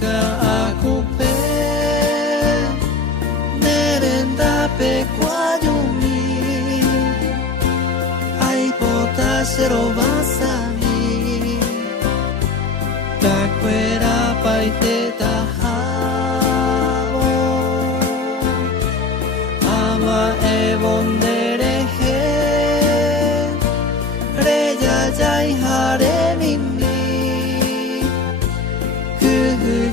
ga aku pe nerenda pe quayumi ai potasero basami ta quera paite ta havo ama evondere he reja jai hare minni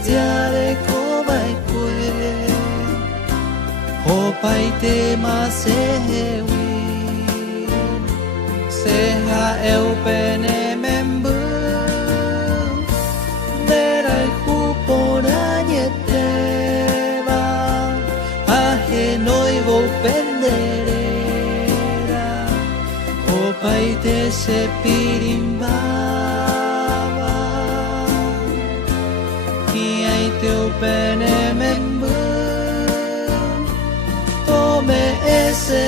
jare ko bai kue ho pai te ma se hewi se ha eu pene membu derai ku pora nyete ba a he noi vo pendere ho pai te se pirimba teu bene membu tome ese